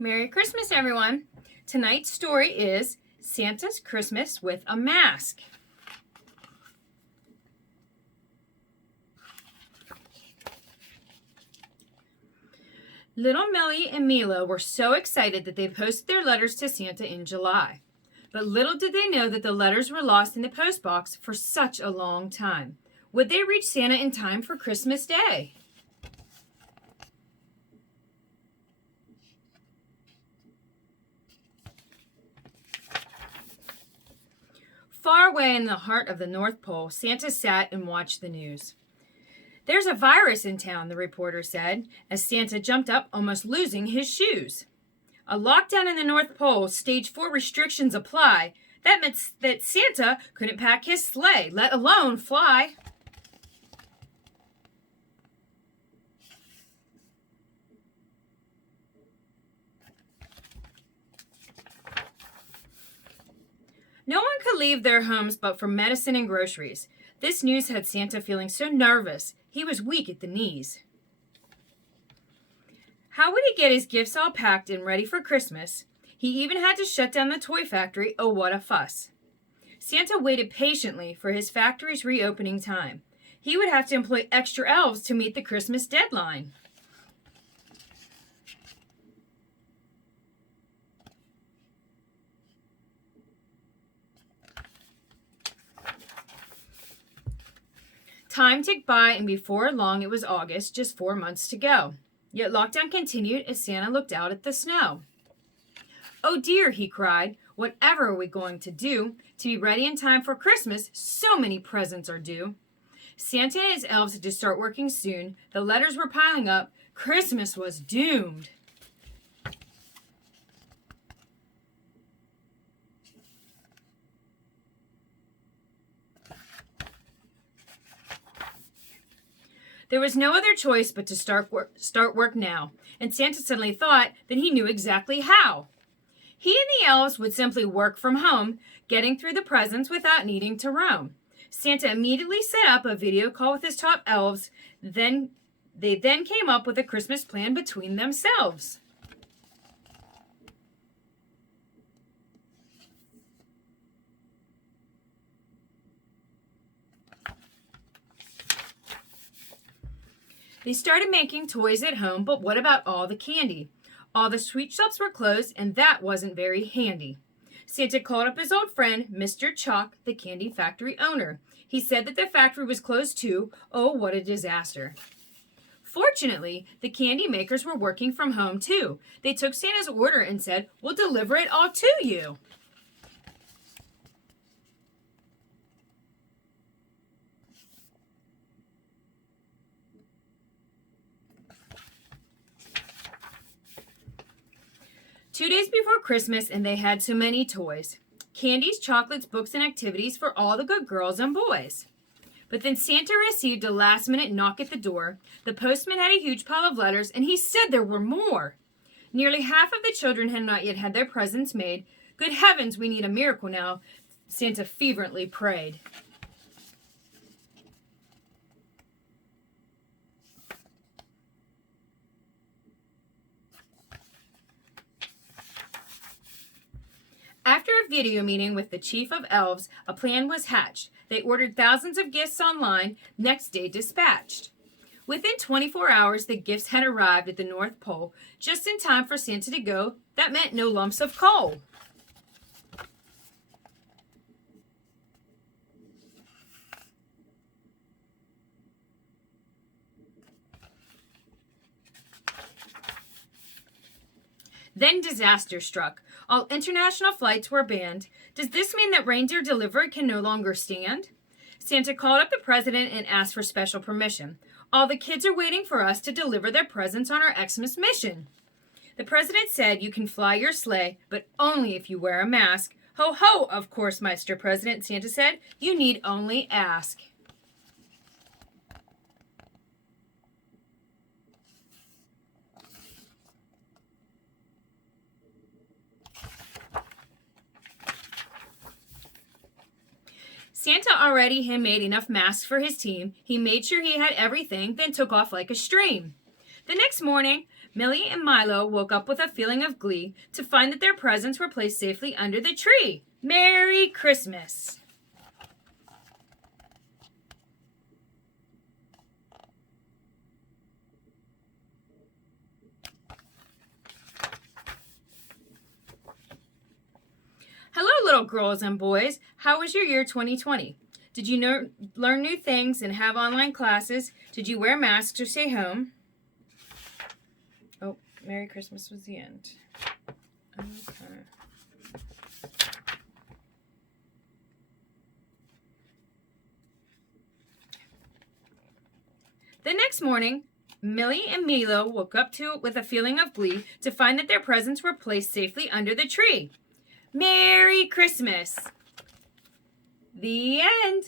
Merry Christmas, everyone. Tonight's story is Santa's Christmas with a Mask. Little Millie and Mila were so excited that they posted their letters to Santa in July. But little did they know that the letters were lost in the postbox for such a long time. Would they reach Santa in time for Christmas Day? Far away in the heart of the North Pole, Santa sat and watched the news. "There's a virus in town," the reporter said, as Santa jumped up, almost losing his shoes. "A lockdown in the North Pole, stage 4 restrictions apply. That meant that Santa couldn't pack his sleigh, let alone fly." No one could leave their homes but for medicine and groceries. This news had Santa feeling so nervous, he was weak at the knees. How would he get his gifts all packed and ready for Christmas? He even had to shut down the toy factory. Oh, what a fuss. Santa waited patiently for his factory's reopening time. He would have to employ extra elves to meet the Christmas deadline. Time ticked by, and before long it was August, just 4 months to go. Yet lockdown continued as Santa looked out at the snow. "Oh dear," he cried, "whatever are we going to do to be ready in time for Christmas? So many presents are due." Santa and his elves had to start working soon. The letters were piling up. Christmas was doomed. There was no other choice but to start work now, and Santa suddenly thought that he knew exactly how. He and the elves would simply work from home, getting through the presents without needing to roam. Santa immediately set up a video call with his top elves. They came up with a Christmas plan between themselves. They started making toys at home, but what about all the candy? All the sweet shops were closed, and that wasn't very handy. Santa called up his old friend, Mr. Chalk, the candy factory owner. He said that the factory was closed too. Oh, what a disaster. Fortunately, the candy makers were working from home too. They took Santa's order and said, "We'll deliver it all to you." Two days before Christmas, and they had so many toys. Candies, chocolates, books, and activities for all the good girls and boys. But then Santa received a last-minute knock at the door. The postman had a huge pile of letters, and he said there were more. Nearly half of the children had not yet had their presents made. Good heavens, we need a miracle now, Santa fervently prayed. After a video meeting with the chief of elves, a plan was hatched. They ordered thousands of gifts online, next day dispatched. Within 24 hours, the gifts had arrived at the North Pole, just in time for Santa to go. That meant no lumps of coal. Then disaster struck. All international flights were banned. Does this mean that reindeer delivery can no longer stand? Santa called up the president and asked for special permission. "All the kids are waiting for us to deliver their presents on our Xmas mission." The president said, "You can fly your sleigh, but only if you wear a mask." "Ho, ho, of course, Mr. President," Santa said. "You need only ask." Santa already had made enough masks for his team. He made sure he had everything, then took off like a stream. The next morning, Millie and Milo woke up with a feeling of glee to find that their presents were placed safely under the tree. Merry Christmas! Hello, little girls and boys. How was your year 2020? Did you learn new things and have online classes? Did you wear masks or stay home? Oh, Merry Christmas was the end. Okay. The next morning, Millie and Milo woke up with a feeling of glee to find that their presents were placed safely under the tree. Merry Christmas! The end.